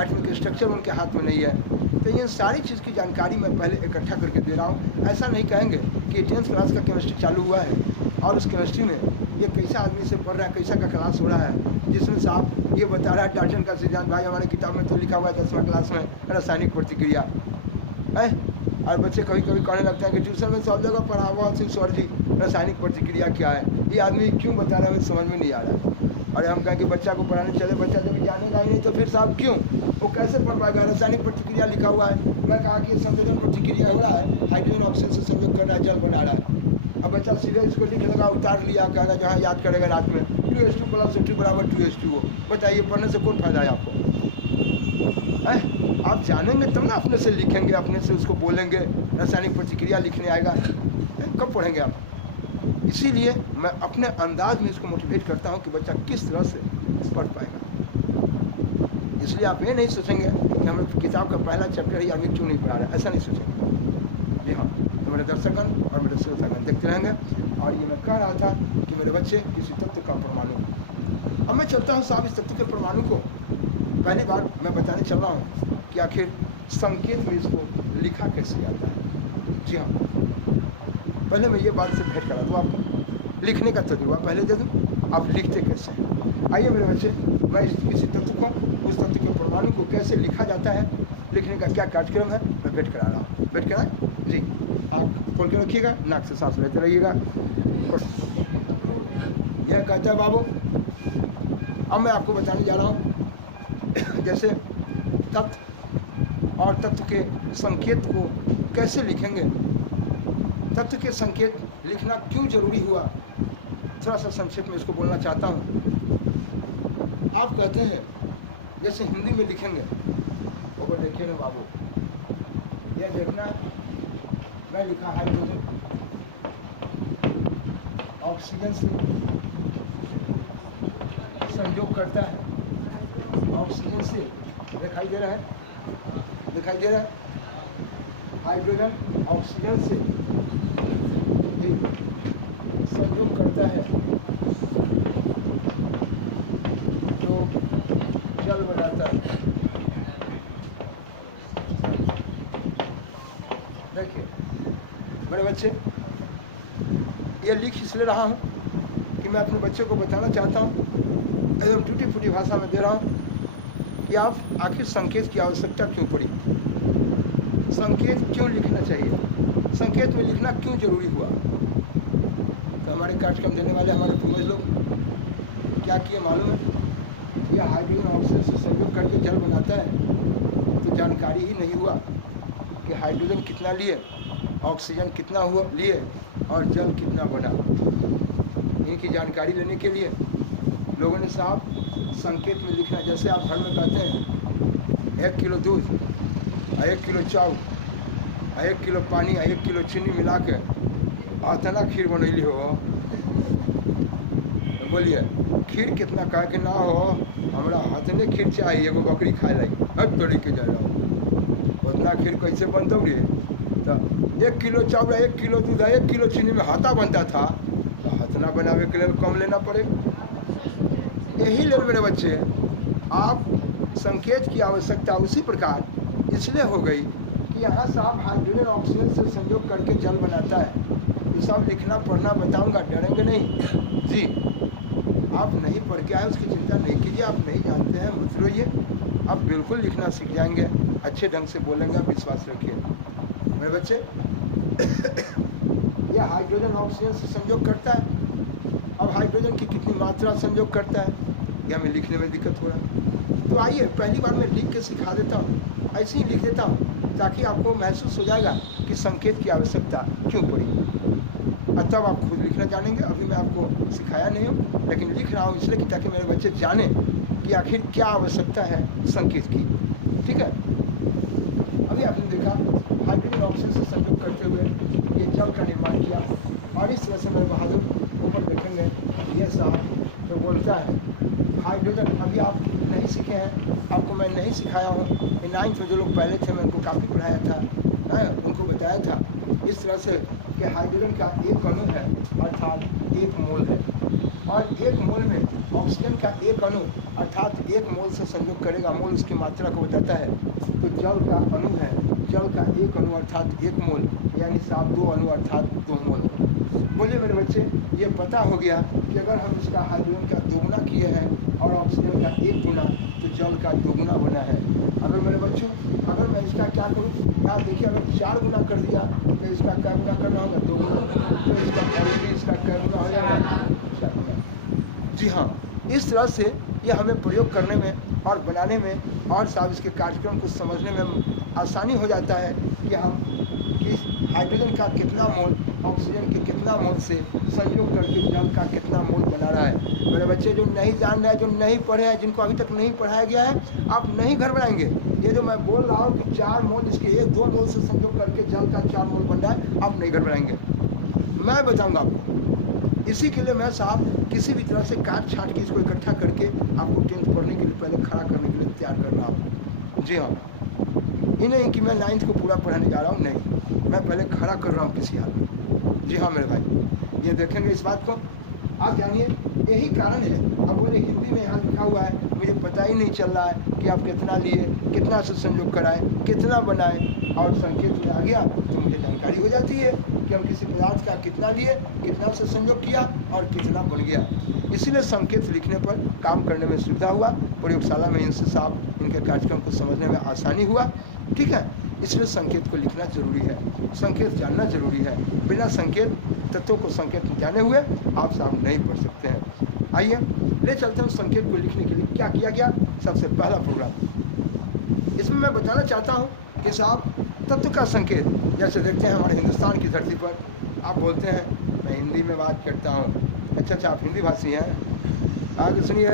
एटॉमिक स्ट्रक्चर उनके हाथ में नहीं है, तो ये सारी चीज़ की जानकारी मैं पहले इकट्ठा करके दे रहा हूँ। ऐसा नहीं कहेंगे कि 10th क्लास का केमिस्ट्री चालू हुआ है और उस केमिस्ट्री में ये कैसा आदमी से पढ़ रहा है, कैसा का क्लास हो रहा है, जिसमें साहब ये बता रहा है डाल्टन का सिद्धांत, भाई हमारे किताब में तो लिखा हुआ है 10वीं क्लास में रासायनिक प्रतिक्रिया है। और बच्चे कभी कभी कहने लगते हैं कि ट्यूशन में सब जगह पढ़ा हुआ सिर्फ सर जी रासायनिक प्रतिक्रिया क्या है, ये आदमी क्यों बता रहा है समझ में नहीं आ रहा है। और हम कहें कि बच्चा को पढ़ाने चले, बच्चा जब जानेगा ही नहीं तो फिर साहब क्यों, वो कैसे पढ़ पाएगा? रासायनिक प्रतिक्रिया लिखा हुआ है, मैं कहा कि संयोजन प्रतिक्रिया हो रहा है, हाइड्रोजन ऑक्सीजन से संयोग कर रहा है, जल बना रहा है। अब बच्चा सीधे इसको लिख लगा, उतार लिया, कहेगा जहाँ याद करेगा रात में 2h2 + 2 = 2h2। बताइए पढ़ने से कौन फायदा है आपको? आप जानेंगे तब ना अपने से लिखेंगे, अपने से उसको बोलेंगे, रासायनिक प्रतिक्रिया लिखने आएगा, कब पढ़ेंगे आप? इसीलिए मैं अपने अंदाज में इसको मोटिवेट करता हूँ कि बच्चा किस तरह से पढ़ पाएगा। इसलिए आप ये नहीं सोचेंगे कि हमें किताब का पहला चैप्टर ही आदमी क्यों नहीं पढ़ा रहा है, ऐसा नहीं सोचेंगे। जी हाँ, तो मेरे दर्शकगण और मेरे श्रोतागण देखते रहेंगे। और ये मैं कह रहा था कि मेरे बच्चे किसी तत्व का परमाणु, अब मैं चलता हूँ साहब इस तत्व के परमाणु को पहली बार मैं बताने चल रहा हूँ कि आखिर संकेत में इसको लिखा कैसे जाता है। जी हाँ, पहले मैं ये बात से भेंट करा दूँ आपको, लिखने का तजुर्बा पहले दे दूँ, आप लिखते कैसे हैं। आइए मेरे बच्चे, मैं किसी तत्व को, उस तत्व के परमाणु को कैसे लिखा जाता है, लिखने का क्या कार्यक्रम है, मैं भेंट करा रहा हूँ। भेंट करा जी, आप खोल के रखिएगा, नाक से सांस लेते रहिएगा। यह कहता है बाबू, अब मैं आपको बताने जा रहा हूँ जैसे तत्व और तत्व के संकेत को कैसे लिखेंगे, तत्व के संकेत लिखना क्यों जरूरी हुआ, थोड़ा सा संक्षेप में इसको बोलना चाहता हूँ। आप कहते हैं जैसे हिंदी में लिखेंगे, वो देखिए ना बाबू, यह देखना, मैं लिखा हाइड्रोजन ऑक्सीजन से संयोग करता है, ऑक्सीजन से दिखाई दे रहा है, दिखाई दे रहा है, हाइड्रोजन ऑक्सीजन से संयोग करता है जो जल बनाता है। देखिए मेरे बच्चे, ये लिख इसलिए रहा हूँ कि मैं अपने बच्चों को बताना चाहता हूँ, एकदम टूटी फूटी भाषा में दे रहा हूँ कि आप आखिर संकेत की आवश्यकता क्यों पड़ी, संकेत क्यों लिखना चाहिए, संकेत में लिखना क्यों जरूरी हुआ। तो हमारे कार्यक्रम देने वाले हमारे पूर्वज लोग क्या किए मालूम है, यह हाइड्रोजन ऑक्सीजन से संयोग करके जल बनाता है, तो जानकारी ही नहीं हुआ कि हाइड्रोजन कितना लिए, ऑक्सीजन कितना हुआ लिए और जल कितना बना। इनकी जानकारी लेने के लिए लोगों ने साहब संकेत में लिखना, जैसे आप घर में कहते हैं 1 किलो दूध, 1 किलो चावल, 1 किलो पानी, 1 किलो चीनी मिला के इतना खीर बनैली हो, बोलिए खीर कितना कह के ना हो, हमारा हाथने खीर चाहिए, एगो बकरी खाए लगी, हर तोड़ी के जा रहा हो, इतना खीर कैसे बनता रे? तो 1 किलो चावल 1 किलो दूध 1 किलो चीनी में हाथा बनता था, तो हथना बनावे के लिए कम लेना पड़ेगा। यही ले मेरे बच्चे, आप संकेत की आवश्यकता उसी प्रकार इसलिए हो गई कि यहाँ साहब हाइड्रोजन ऑक्सीजन से संयोग करके जल बनाता है। ये सब लिखना पढ़ना बताऊंगा, डरेंगे नहीं जी। आप नहीं पढ़ के आए उसकी चिंता नहीं कीजिए, आप नहीं जानते हैं मत रोइए, आप बिल्कुल लिखना सीख जाएंगे, अच्छे ढंग से बोलेंगे, विश्वास रखिए मेरे बच्चे। यह हाइड्रोजन ऑक्सीजन से संयोग करता है। अब हाइड्रोजन की कितनी मात्रा संयोग करता है ये हमें लिखने में दिक्कत हो रहा है। तो आइए पहली बार मैं लिख के सिखा देता हूँ, ऐसे ही लिख देता हूँ ताकि आपको महसूस हो जाएगा कि संकेत की आवश्यकता क्यों पड़ी, और तब आप खुद लिखना जानेंगे। अभी मैं आपको सिखाया नहीं हूँ, लेकिन लिख रहा हूँ इसलिए कि ताकि मेरे बच्चे जाने कि आखिर क्या आवश्यकता है संकेत की। ठीक है, अभी आपने देखा हाइड्रोजन ऑक्सीजन से संयोग करते हुए ये जल का निर्माण किया, और इस तरह से मेरे बहादुर ऊपर देखेंगे ये साहब जो बोलता है हाइड्रोजन। अभी आप नहीं सीखे हैं, आपको मैं नहीं सिखाया हूँ। 9th में जो लोग पहले थे मैं उनको काफ़ी पढ़ाया था, उनको बताया था इस तरह से कि हाइड्रोजन का एक अणु है अर्थात 1 मोल है, और 1 मोल में ऑक्सीजन का एक अणु अर्थात 1 मोल से संयोग करेगा। मोल उसकी मात्रा को बताता है। तो जल का अणु है, जल का एक अणु अर्थात 1 मोल, यानी साहब 2 अणु अर्थात 2 मोल। बोलिए मेरे बच्चे, ये पता हो गया कि अगर हम इसका हाइड्रोजन का दोगुना किए हैं और ऑक्सीजन का 1 गुना, तो जल का दोगुना बना है। अगर मेरे बच्चों, अगर मैं इसका क्या करूँ, यहाँ देखिए अगर 4 गुना कर दिया तो इसका क्या गुना करना होगा, 2 गुना, तो इसका ऑलरेडी इसका क्या गुना हो जाएगा, 4 गुना। जी हाँ, इस तरह से ये हमें प्रयोग करने में और बनाने में और साहब इसके कार्यक्रम को समझने में आसानी हो जाता है कि हम इस हाइड्रोजन का कितना मोल ऑक्सीजन के कितना मोल से संयोग करके जल का कितना मोल बना रहा है। मेरे बच्चे जो नहीं जान रहे हैं, जो नहीं पढ़े हैं, जिनको अभी तक नहीं पढ़ाया गया है, आप नहीं घर बनाएंगे। ये जो मैं बोल रहा हूँ कि 4 मोल इसके 1-2 मोल से संयोग करके जल का 4 मोल बन रहा है, आप नहीं घर बनाएंगे, मैं बताऊँगा आपको। इसी के लिए मैं साहब किसी भी तरह से काट छाट के इसको इकट्ठा करके आपको 10th पढ़ने के लिए पहले खड़ा करने के लिए तैयार कर रहा हूँ। जी हाँ, ये नहीं कि मैं 9th को पूरा पढ़ाने जा रहा हूँ, नहीं, मैं पहले खड़ा कर रहा हूँ किसी हाल में। जी हाँ मेरे भाई, ये देखेंगे इस बात को, आप जानिए यही कारण है। अब बोले हिंदी में यहाँ लिखा हुआ है, मुझे पता ही नहीं चल रहा है कि आप कितना लिए, कितना से संयोग कराएं, कितना बनाएं, और संकेत में आ गया तो मुझे जानकारी हो जाती है कि हम किसी पदार्थ का कितना लिए, कितना से संयोग किया और कितना बन गया। इसीलिए संकेत लिखने पर काम करने में सुविधा हुआ, प्रयोगशाला में इनसे साहब इनके कार्यक्रम को समझने में आसानी हुआ। ठीक है, इसलिए संकेत को लिखना जरूरी है, संकेत जानना जरूरी है। बिना संकेत तत्वों को संकेत जाने हुए आप साहब नहीं पढ़ सकते हैं। आइए ले चलते हैं संकेत को लिखने के लिए क्या किया गया। सबसे पहला प्रोग्राम इसमें मैं बताना चाहता हूँ कि साहब तत्व का संकेत, जैसे देखते हैं हमारे हिंदुस्तान की धरती पर आप बोलते हैं मैं हिंदी में बात करता हूँ। अच्छा, आप हिंदी भाषी हैं, आगे सुनिए,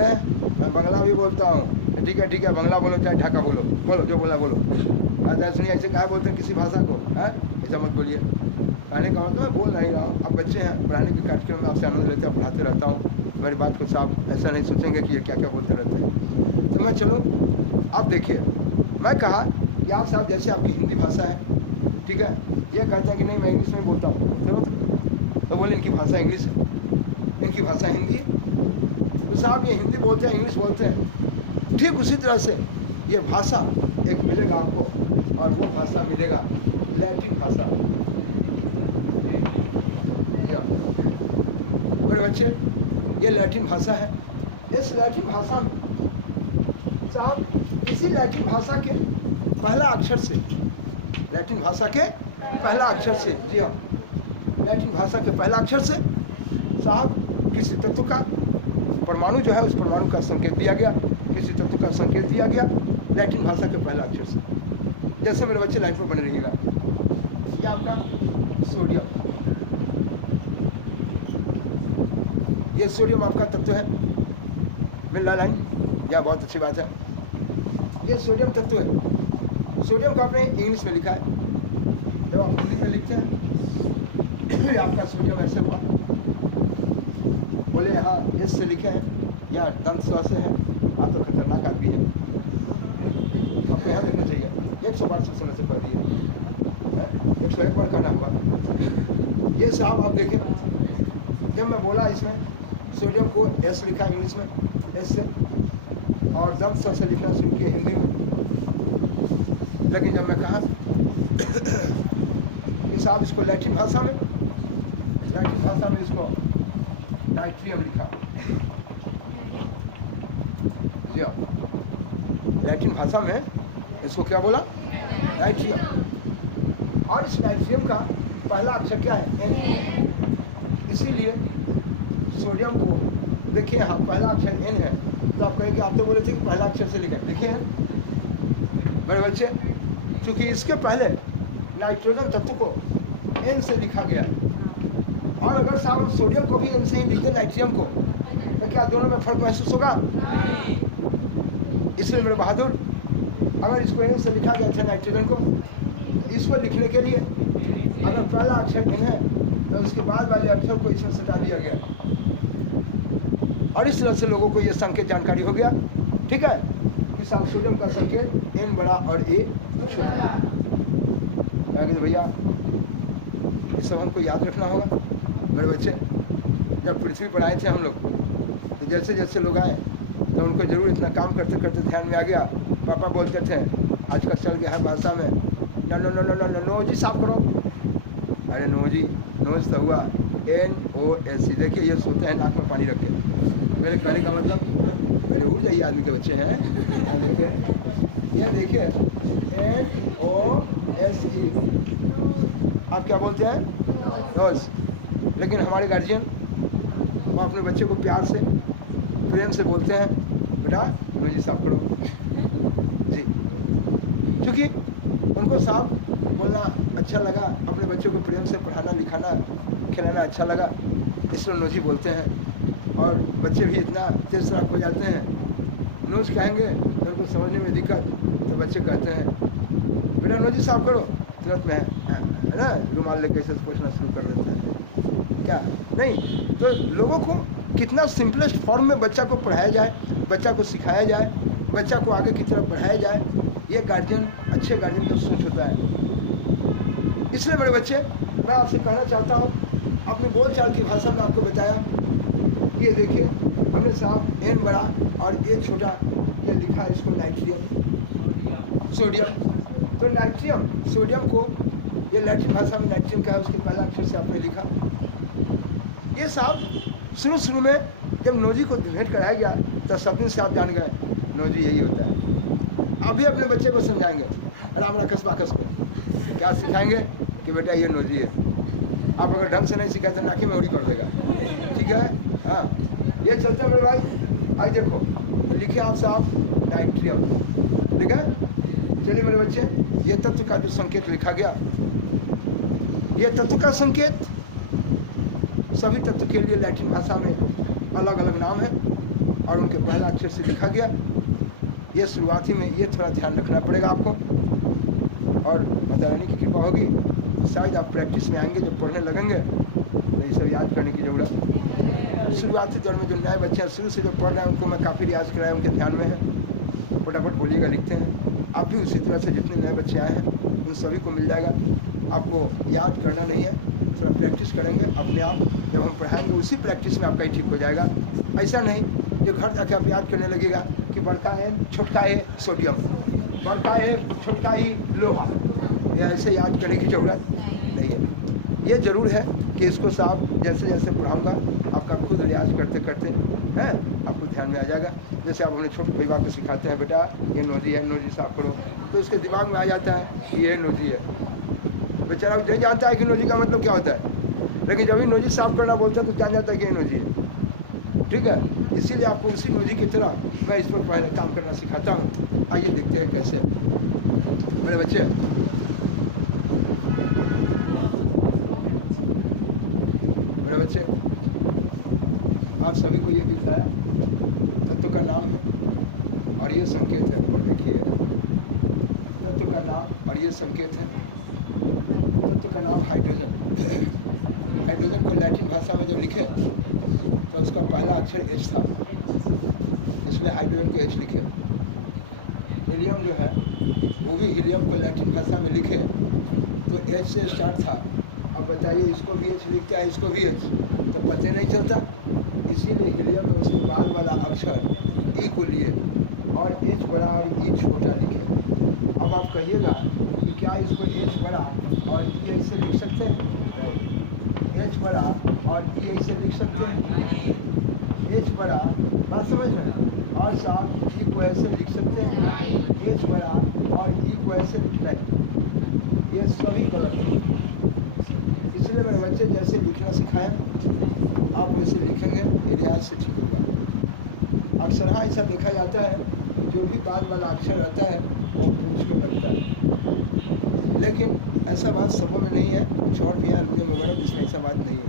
मैं बांग्ला भी बोलता हूँ। ठीक है, बांग्ला बोलो चाहे ढाका बोलो, बोलो जो बोला बोलो। अच्छा सुनिए, ऐसे क्या बोलते हैं किसी भाषा को, है ऐसा मत बोलिए। कहने का मतलब मैं बोल नहीं रहा हूँ, अब बच्चे हैं, पढ़ाने के कार्यक्रम में आपसे आनंद लेते हैं, पढ़ाते रहता हूँ। मेरी बात को साहब ऐसा नहीं सोचेंगे कि ये क्या क्या बोलते रहते हैं। तो मैं चलो आप देखिए, मैं कहा कि आप साहब जैसे आपकी हिंदी भाषा है, ठीक है, ये कहता है कि नहीं मैं इंग्लिश में बोलता हूँ, तो बोले इनकी भाषा इंग्लिश है, इनकी भाषा हिंदी है, तो साहब ये हिंदी बोलते हैं, इंग्लिश बोलते हैं। ठीक उसी तरह से ये भाषा एक मिलेगा आपको, और वो भाषा मिलेगा लैटिन भाषा। मेरे बच्चे, ये लैटिन भाषा है। इस लैटिन भाषा में साहब इसी लैटिन भाषा के पहला अक्षर से, लैटिन भाषा के पहला अक्षर से, जी हाँ, लैटिन भाषा के पहला अक्षर से साहब किसी तत्व का परमाणु जो है उस परमाणु का संकेत दिया गया, किसी तत्व का संकेत दिया गया लैटिन भाषा के पहला अक्षर से। जैसे मेरे बच्चे लाइन पर बने रहिएगा, ये आपका सोडियम, ये सोडियम आपका तत्व है, मिल रहा लाइन, यह बहुत अच्छी बात है। ये सोडियम तत्व है, सोडियम को आपने इंग्लिश में लिखा है, जब आप हिंदी में लिखते हैं आपका सोडियम ऐसे हुआ, बोले हाँ एस से लिखे हैं या दंत स्व से है, आप तो खतरनाक आदमी है, आपको यहाँ देखना चाहिए। 100 बार से सुनने से पढ़ दिए, 101 बार कहना हुआ। ये साहब आप देखें, जब मैं बोला इसमें सोडियम को एस लिखा इंग्लिश में एस से, और दम से लिखना शुरू किया हिंदी में। लेकिन जब मैं कहा कि साहब इसको लैटिन भाषा में इसको नाइट्रियम लिखा, जी हाँ, लैटिन भाषा में इसको क्या बोला, नाइट्रियम। और इस नाइट्रियम का पहला अक्षर क्या है, N। इसीलिए सोडियम को देखिए यहाँ पहला अक्षर N है, तो आप कहेंगे आप तो बोले थे कि पहला अक्षर से लिखा, देखिए बड़े बच्चे, क्योंकि इसके पहले नाइट्रोजन तत्व को N से लिखा गया है। और अगर साहब सोडियम को भी N से ही लिखते नाइट्रियम को, तो क्या दोनों में फर्क महसूस होगा? इसलिए मेरे बहादुर, अगर इसको N से लिखा गया था नाइट्रोजन को, इसको लिखने के लिए अगर पहला अक्षर N है तो उसके बाद वाले अक्षर को इसमें सटा दिया गया, और इस तरह से लोगों को ये संकेत जानकारी हो गया, ठीक है, कि साहब सोडियम का संकेत N बड़ा और A छोटा। भैया ये सब हमको याद रखना होगा। बड़े बच्चे, जब पृथ्वी पर आए थे हम लोग, तो जैसे जैसे लोग आए तो उनको जरूर इतना काम करते करते ध्यान में आ गया। पापा बोलते थे, आजकल चल गया है भाषा में, no no no no no no जी साफ करो। अरे नो जी, नोज तो हुआ NOS। देखिए ये सोते हैं नाक में पानी रख के। मेरे कहने का मतलब, मेरे उड़ जाइए आदमी के बच्चे हैं। ये देखिए NOSE, आप क्या बोलते हैं, नोज। लेकिन हमारे गार्जियन वो अपने बच्चे को प्यार से प्रेम से बोलते हैं, बेटा नोजी साफ करो जी, क्योंकि उनको साफ बोलना अच्छा लगा, अपने बच्चों को प्रेम से पढ़ाना लिखाना खिलाना अच्छा लगा, इसलिए नोजी बोलते हैं। और बच्चे भी इतना तेज तराक हो जाते हैं, नोज कहेंगे तो उनको समझने में दिक्कत, तो बच्चे कहते हैं बेटा नोजी साफ करो, तुरंत में है ना रुमाल लेके ऐसे पूछना शुरू कर देते हैं, क्या नहीं। तो लोगों को कितना सिंपलेस्ट फॉर्म में बच्चा को पढ़ाया जाए, बच्चा को सिखाया जाए, बच्चा को आगे की तरफ बढ़ाया जाए, ये गार्जियन, अच्छे गार्जियन का सोच होता है। इसलिए बड़े बच्चे, मैं आपसे कहना चाहता हूँ, अपनी बोलचाल की भाषा में आपको बताया। ये देखिए हमने साहब N बड़ा और A छोटा ये लिखा है, इसको नाइट्रियम सोडियम। तो नाइट्रियम सोडियम को ये लैटिन भाषा में नाइट्रियम का है, उसके पहला अक्षर से आपने लिखा। ये साहब शुरू में जब नोजी को भेंट कराया गया तो सब दिन से आप जान गए नोजी यही होता है। आप भी अपने बच्चे को समझाएंगे, राम रकस बाकस को क्या सिखाएंगे कि बेटा ये नोजी है। आप अगर ढंग से नहीं सिखाए तो नाकी में उड़ी कर देगा, ठीक है। हाँ, ये चलते मेरे भाई। आज देखो लिखे आप साहब नाइट्रियम, ठीक है। चलिए मेरे बच्चे, ये तत्व का जो संकेत लिखा गया, ये तत्व का संकेत सभी तत्व के लिए लैटिन भाषा में अलग अलग नाम है और उनके पहला अक्षर से लिखा गया। ये शुरुआती में ये थोड़ा ध्यान रखना पड़ेगा आपको, और माता रानी की कृपा होगी तो शायद आप प्रैक्टिस में आएंगे, जब पढ़ने लगेंगे तो ये सब याद करने की ज़रूरत। शुरुआती दौर में जो नए बच्चे हैं शुरू से जो पढ़ रहे हैं उनको मैं काफ़ी रियाज कराया, उनके ध्यान में है, फटाफट बोलिएगा लिखते हैं। आप भी उसी तरह से जितने नए बच्चे आए हैं उन सभी को मिल जाएगा। आपको याद करना नहीं है, थोड़ा प्रैक्टिस करेंगे अपने आप, जब हम पढ़ाएंगे उसी प्रैक्टिस में आपका ही ठीक हो जाएगा। ऐसा नहीं जो घर जाके आप याद करने लगेगा कि बड़का है छोटका है सोडियम, बड़का है छोटका ही लोहा, या ऐसे याद करने की ज़रूरत नहीं है। ये ज़रूर है कि इसको साफ जैसे जैसे पढ़ाऊँगा आपका खुद रियाज करते करते हैं आपको ध्यान में आ जाएगा। जैसे आप अपने छोटे परिवार को सिखाते हैं, बेटा ये नोजी है, नोजी साफ करो, तो उसके दिमाग में आ जाता है कि ये नोजी है। बेचारा नहीं जानता है कि नोजी का मतलब क्या होता है, लेकिन जब भी नोजी साफ करना बोलता है तो जान जाता है कि ये नोजी है, ठीक है। इसीलिए आपको उसी नोजी की तरह मैं इस पर पहले काम करना सिखाता हूँ। आइए देखते हैं कैसे। मेरे बच्चे, मेरे बच्चे, आप सभी को ये दिख रहा है तत्व का नाम है और ये संकेत है, और देखिए तत्व का नाम और ये संकेत है। तत्व का नाम हाइड्रोजन। हाइड्रोजन को लैटिन भाषा में जब लिखे तो उसका पहला अक्षर H था, इसलिए हाइड्रोजन को H लिखे। हीलियम जो है वो भी हीलियम को लैटिन भाषा में लिखे तो एच से स्टार्ट था। अब बताइए इसको भी एच लिखता है, इसको भी एच, तो पता नहीं चलता। इसीलिए हीलियम में उसके बाद वाला अक्षर ई को लिए और एच बड़ा और ई छोटा लिखे। अब आप कहिएगा कि क्या इसको एच बड़ा और ई ऐसे लिख सकते हैं? एच बड़ा और ई ऐसे लिख सकते हैं? एच बड़ा, बात समझ रहे हैं? और साहब ई को ऐसे लिख सकते हैं? एच बड़ा और ई को ऐसे लिखना है, ये सभी गलत है। इसलिए मेरे बच्चे जैसे लिखना सिखाया आप वैसे लिखेंगे, ये रियाज से ठीक होगा। अक्सर हाँ ऐसा देखा जाता है जो भी बाद वाला अक्षर रहता है वो पूछ में लगता है, लेकिन ऐसा बात सबों में नहीं है। कुछ और भी है एल्यूमिनियम वगैरह जिसमें ऐसा बात नहीं है।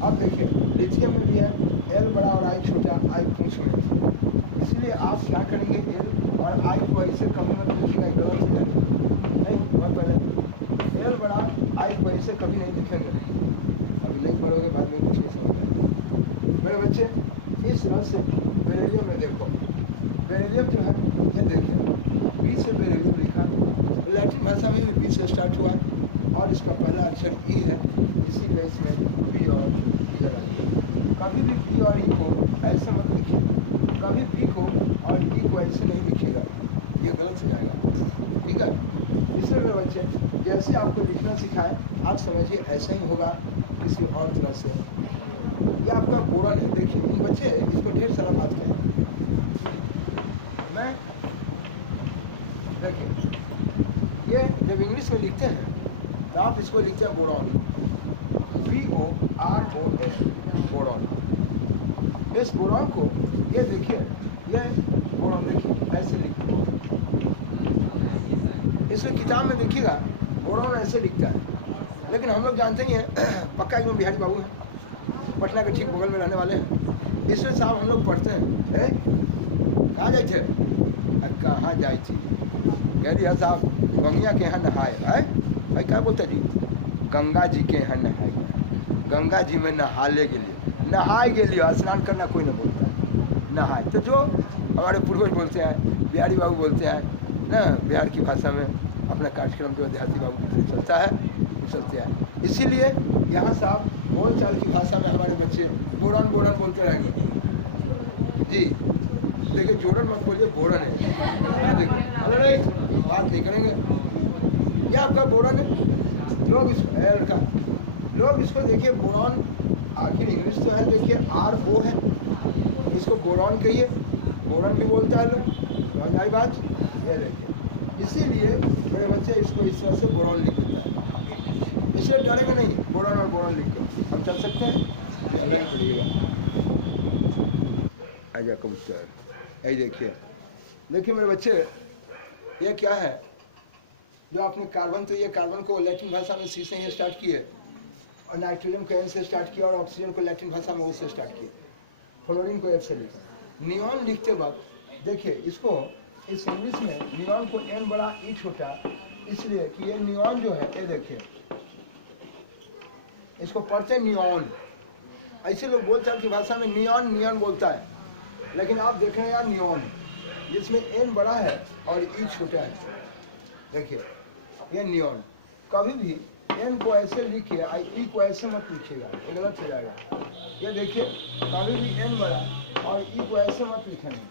आप देखिए लिथियम में भी है एल बड़ा और आई छोटा, आई पूछ में। इसलिए आप क्या करेंगे, एल और आई को ऐसे कभी मत लिखिएगा, गलत हो जाएगा। नहीं बहुत पहले एल बड़ा आई को ऐसे कभी नहीं लिखेंगे, अभी नहीं पढ़ोगे बाद में कुछ नहीं समझ मेरे बच्चे। इस तरह से बेरिलियम में देखो, बेरिलियम जो है ये देखिए बी से बेरिलियम लिखा, लैटिन भाषा में भी बी से स्टार्ट हुआ और इसका पहला अक्षर ई है, इसीलिए इसमें बी और ई लगा दिया। कभी भी बी और ई को ऐसे मत लिखिए, कभी बी को और ई को ऐसे नहीं लिखिएगा, ये गलत हो जाएगा, ठीक है। इसलिए मेरे बच्चे जैसे आपको लिखना सिखाए आप समझिए ऐसा ही होगा किसी और तरह से। ये आपका बोरन है, देखिए इन बच्चे इसको ढेर सारा बात करें। मैं देखिए ये जब इंग्लिश में लिखते हैं तो आप इसको लिखते हैं बोरॉन, BORON, बोरॉन। इस बोरॉन को ये देखिए, ये बोरॉन देखिए ऐसे लिखते हैं, इसको किताब में देखिएगा बोरॉन ऐसे लिखता है, लेकिन हम लोग जानते ही हैं पक्का एकदम बिहारी बाबू है, पटना के ठीक बगल में रहने वाले हैं। इसलिए साहब हम लोग पढ़ते हैं कहाँ जाए थे, कहाँ जाए थी, कह दिया साहब गंगिया के यहाँ नहाए है भाई, क्या बोलते जी, गंगा जी के यहाँ नहाए, गंगा जी में नहाने के लिए स्नान करना कोई ना बोलता है, नहाए। तो जो हमारे पूर्वज बोलते हैं, बिहारी बाबू बोलते हैं ना, बिहार की भाषा में अपना कार्यक्रम जो देहाती बाबू की चलता है चलते हैं। इसीलिए यहाँ साहब बोल चाल की भाषा में हमारे बच्चे बोरन बोरन बोलते रहेंगे जी। देखिए जोड़न मत बोलिए, बोरन है, देखिए अरे बात नहीं करेंगे, ये आपका बोरन है। लोग इसको देखिए बोरॉन, आखिर इंग्लिश तो है, देखिए RO है, इसको बोरॉन कहिए, बोरन भी बोलता है लोग, समझ आई बात, ये देखिए। इसीलिए मेरे बच्चे इसको इस तरह से बोरॉन लिख देता है, इसलिए डरेंगे नहीं, बोरॉन और बोरॉन लिख के हम चल सकते हैं, चलने पड़िएगा। आजा कबूतर, यही देखिए मेरे बच्चे ये क्या है, जो आपने कार्बन, तो ये कार्बन को लैटिन भाषा में C से ही स्टार्ट किए और नाइट्रोजन को N से स्टार्ट किया और ऑक्सीजन को लैटिन भाषा में O से स्टार्ट किए, फ्लोरीन को F से लिखा। नियॉन लिखते वक्त देखिए इसको इस इंग्लिश में नियॉन को N बड़ा E छोटा, इसलिए कि ये नियॉन जो है, ये देखिए इसको पढ़ते हैं नियॉन, ऐसे लोग बोलचाल की भाषा में नियॉन बोलता है, लेकिन आप देख रहे हैं यार नियॉन, जिसमें N बड़ा है और E छोटा है। देखिए ये नियॉन, कभी भी N को ऐसे लिखिए, E को ऐसे मत लिखिएगा, ये गलत हो जाएगा। ये देखिए कभी भी N बड़ा और E को ऐसे मत लिखेंगे,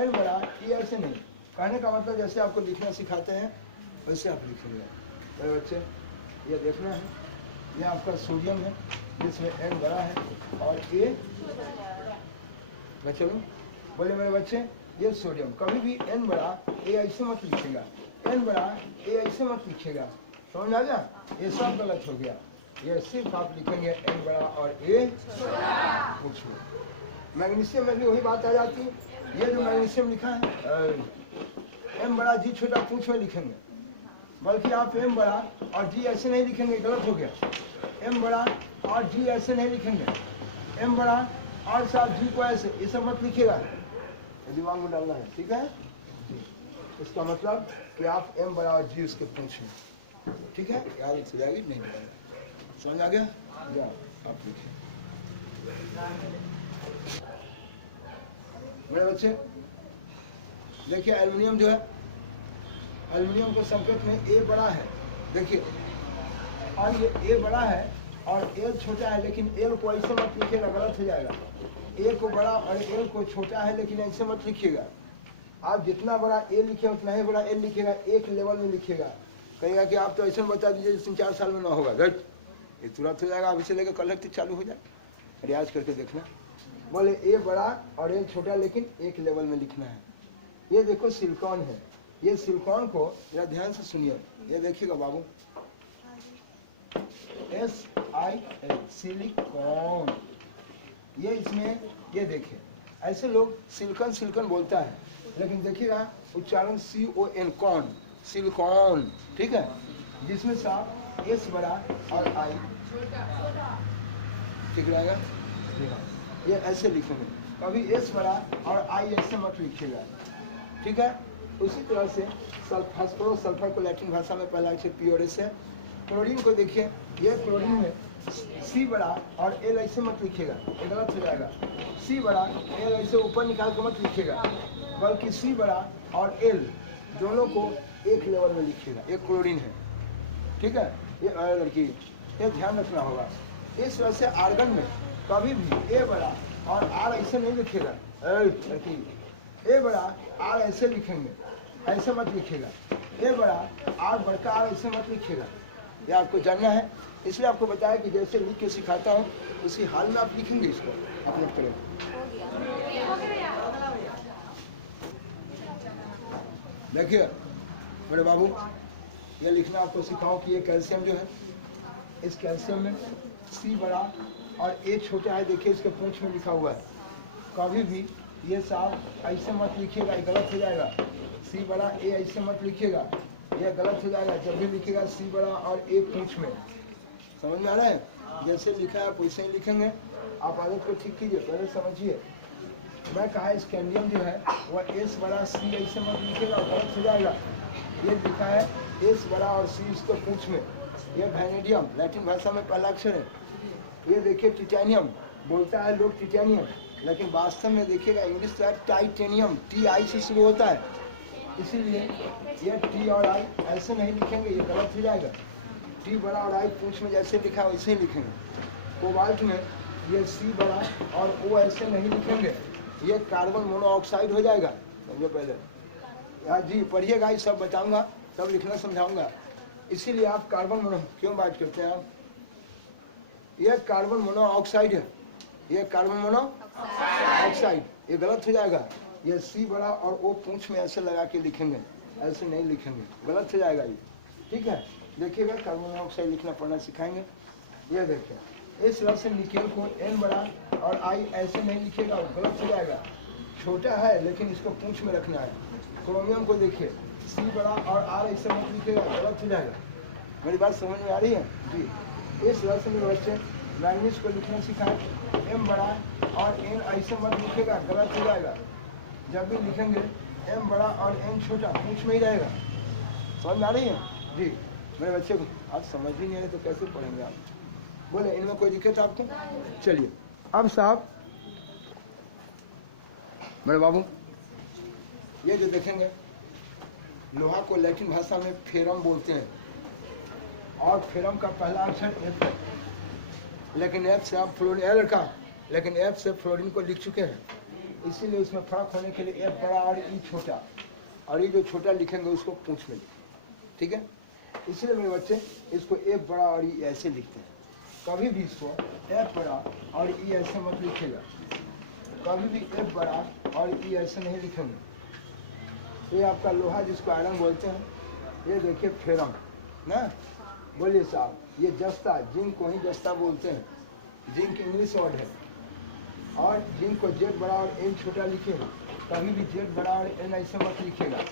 N बड़ा E ऐसे नहीं। कहने का मतलब जैसे आपको लिखना सिखाते हैं वैसे आप लिखेंगे मेरे बच्चे। ये देखना है, ये आपका सोडियम है जिसमें N बड़ा है और A, मैं चलूँ बोले मेरे बच्चे, ये सोडियम, कभी भी N बड़ा A ऐसे मत लिखेगा, N बड़ा A ऐसे मत लिखेगा, समझ आ गया, ये सब गलत हो गया। ये सिर्फ आप लिखेंगे N बड़ा और A पूछो। मैग्नीशियम में भी वही बात आ जाती है, ये जो मैग्नीशियम लिखा है M बड़ा G छोटा पूछ में लिखेंगे, बल्कि आप M बड़ा और G ऐसे नहीं लिखेंगे, गलत हो गया। M बड़ा और G ऐसे नहीं लिखेंगे, M बड़ा और साथ G को ऐसे, ये सब मत लिखिएगा, दिमाग में डालना है, ठीक है। इसका मतलब कि आप M बड़ा और G उसके पूछें, ठीक है, याद हो जाएगी, नहीं समझ आ गया, जाओ आप लिखिए। मेरे बच्चे देखिए एल्युमिनियम जो है एल्युमिनियम के संकेत में ए बड़ा है, देखिए, और ये ए बड़ा है और एल छोटा है, लेकिन एल को ऐसे मत लिखिएगा, गलत हो जाएगा। ए को बड़ा और एल को छोटा है, लेकिन ऐसे मत लिखिएगा। आप जितना बड़ा ए लिखे उतना ही बड़ा एल लिखिएगा, एक लेवल में लिखिएगा। कहेगा कि आप तो ऐसे बता दीजिए 3-4 साल में ना होगा, गट ये तुरंत हो जाएगा। आप इसे लेकर कल तक चालू हो जाए, रियाज करके देखना। बोले ए बड़ा और एल छोटा, लेकिन एक लेवल में लिखना है। ये देखो सिलिकॉन है, ये सिलिकॉन को जरा ध्यान से सुनिए, ये देखिएगा बाबू, SIL सिलिकॉन, ये इसमें ये देखिए, ऐसे लोग सिलिकॉन सिलिकॉन बोलता है, लेकिन देखिएगा उच्चारण CON कॉन, सिलिकॉन, ठीक है, जिसमें साफ एस बड़ा और आई ठीक रहेगा। ये ऐसे लिखेंगे, कभी एस बड़ा और आई ऐसे मत लिखिएगा, ठीक है। उसी तरह से फास्फोरस सल्फर को लैटिन भाषा में पहला अक्षर PORS है। क्लोरीन को देखिए, ये क्लोरीन में C बड़ा और L ऐसे मत लिखिएगा, ये गलत हो जाएगा। C बड़ा L ऐसे ऊपर निकाल कर मत लिखिएगा, बल्कि C बड़ा और L दोनों को एक लेवल में लिखिएगा। ये क्लोरीन है, ठीक है। ये लड़की, ये ध्यान रखना होगा। इस वजह से आर्गन में कभी भी ए बड़ा और आर ऐसे नहीं लिखिएगा, लड़की ए बड़ा आर ऐसे लिखेंगे, ऐसे मत लिखिएगा। ए बड़ा आर बड़का आर ऐसे मत लिखिएगा, ये आपको जानना है। इसलिए आपको बताया कि जैसे लिख के सिखाता हूँ उसी हाल में आप लिखेंगे, इसको अपलोड करें। देखिए मेरे बाबू, ये लिखना आपको सिखाओ कि ये कैल्शियम जो है, इस कैल्शियम में C बड़ा और A छोटा है। देखिए इसके पूंछ में लिखा हुआ है, कभी भी ये साफ ऐसे मत लिखिएगा, ये गलत हो जाएगा। C बड़ा A ऐसे मत लिखिएगा, ये गलत हो जाएगा। जब भी लिखिएगा C बड़ा और A पूंछ में, समझ में आ रहा है? जैसे लिखा है वैसे ही लिखेंगे। आप आदत को ठीक कीजिए, पहले समझिए। मैं कहा स्कैंडियम जो है वह S बड़ा C ऐसे मत लिखिएगा, गलत हो जाएगा। ये लिखा है S बड़ा और C इसको पूंछ में। ये वैनेडियम लैटिन भाषा में पहला अक्षर है। ये देखिए टिटेनियम, बोलता है लोग टिटेनियम, लेकिन वास्तव में देखिएगा इंग्लिश तो है टाइटेनियम, TI से शुरू होता है, इसीलिए ये T और I ऐसे नहीं लिखेंगे, ये गलत हो जाएगा। T बड़ा और I पूंछ में जैसे लिखा है वैसे ही लिखेंगे। कोबाल्ट में ये C बड़ा और O ऐसे नहीं लिखेंगे, ये कार्बन मोनोऑक्साइड हो जाएगा। समझो पहले, हाँ जी पढ़िएगा, ये सब बताऊंगा, सब लिखना समझाऊंगा। इसीलिए आप कार्बन मोनो क्यों बात करते हैं आप? ये कार्बन मोनोऑक्साइड है, ये कार्बन मोनोऑक्साइड, ये गलत हो जाएगा। ये C बड़ा और O पूंछ में ऐसे लगा के लिखेंगे, ऐसे नहीं लिखेंगे, गलत हो जाएगा ये, ठीक है। देखिएगा कार्बन मोनोऑक्साइड लिखना पढ़ना सिखाएंगे। ये देखिए, इस तरह से निकेल को N बड़ा और I ऐसे नहीं लिखिएगा, गलत हो जाएगा। छोटा है लेकिन इसको पूंछ में रखना है। क्रोमियम को देखिए, C बड़ा और R ऐसे मत लिखिएगा, गलत हो जाएगा। मेरी बात समझ में आ रही है जी? इस तरह से मेरे बच्चे मैंगनीज को लिखना सिखाएं, M बड़ा और N ऐसे मत लिखिएगा, गलत हो जाएगा। जब भी लिखेंगे M बड़ा और N छोटा, पूंछ में ही रहेगा। समझ में आ रही है जी? मेरे बच्चे को आज समझ ही नहीं आ रहे तो कैसे पढ़ेंगे आप? बोले इनमें कोई दिक्कत है आपको? चलिए अब साहब मेरे बाबू, ये जो देखेंगे लोहा को लैटिन भाषा में फेरम बोलते हैं, और फेरम का पहला अक्षर F है, लेकिन F से आप फ्लोरीन का, लेकिन F से फ्लोरीन को लिख चुके हैं, इसीलिए उसमें फर्क होने के लिए F बड़ा और E छोटा, और ये जो छोटा लिखेंगे उसको पूंछ में, ठीक है। इसलिए मेरे बच्चे इसको F बड़ा और E ऐसे लिखते हैं। कभी भी इसको F बड़ा और E ऐसे मत लिखेगा, कभी भी F बड़ा और E ऐसे नहीं लिखेंगे। ये आपका लोहा जिसको आयरन बोलते हैं, ये देखिए फेरम ना, बोलिए साहब, ये जस्ता, जिंक को ही जस्ता बोलते हैं, जिंक इंग्लिश वर्ड है। और जिंक को Z बड़ा और N छोटा लिखेगा, कभी भी Z बड़ा और N ऐसे मत लिखेगा,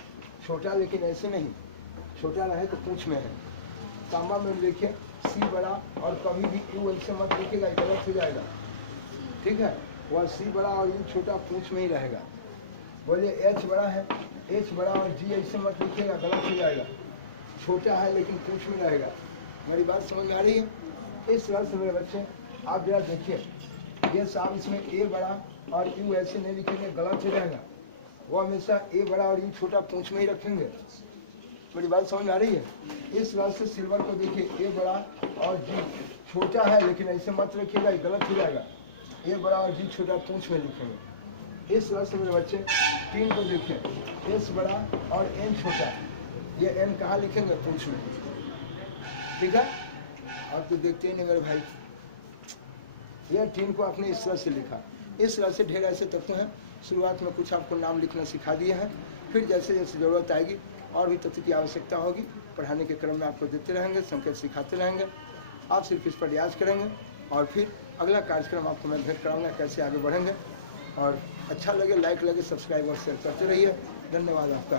छोटा लेकिन ऐसे नहीं, छोटा रहे तो पूंछ में है। तांबा में देखिए C बड़ा और कभी भी U ऐसे मत लिखेगा, गलत हो जाएगा, ठीक है। वह C बड़ा और U छोटा पूंछ में ही रहेगा। बोलिए H बड़ा है, H बड़ा और G ऐसे मत लिखिएगा, गलत हो जाएगा, छोटा है लेकिन पूंछ में रहेगा। मेरी बात समझ में आ रही है? इस तरह से मेरे बच्चे आप जरा देखिए, ये साहब इसमें A बड़ा और U ऐसे नहीं लिखेंगे, गलत हो जाएगा। वो हमेशा A बड़ा और U छोटा पूंछ में ही रखेंगे। मेरी बात समझ में आ रही है? इस तरह से सिल्वर को देखिए, ए बड़ा और जी छोटा है, लेकिन ऐसे मत रखिएगा, गलत हो जाएगा। ए बड़ा और जी छोटा पूंछ में लिखेंगे। इस तरह से मेरे बच्चे टीन को देखें, एस बड़ा और एन छोटा, ये एन कहाँ लिखेंगे? पूंछ में। ठीक है, आप तो देखते ही नहीं मेरे भाई। यह टीन को आपने इस तरह से लिखा। इस तरह से ढेर ऐसे तत्व हैं। शुरुआत में कुछ आपको नाम लिखना सिखा दिए हैं, फिर जैसे जैसे ज़रूरत आएगी और भी तत्व की आवश्यकता होगी, पढ़ाने के क्रम में आपको देते रहेंगे, संकेत सिखाते रहेंगे। आप सिर्फ इस पर रियाज करेंगे और फिर अगला कार्यक्रम आपको मैं भेंट कराऊंगा, कैसे आगे बढ़ेंगे। और अच्छा लगे, लाइक लगे, सब्सक्राइब और शेयर करते रहिए। धन्यवाद आपका।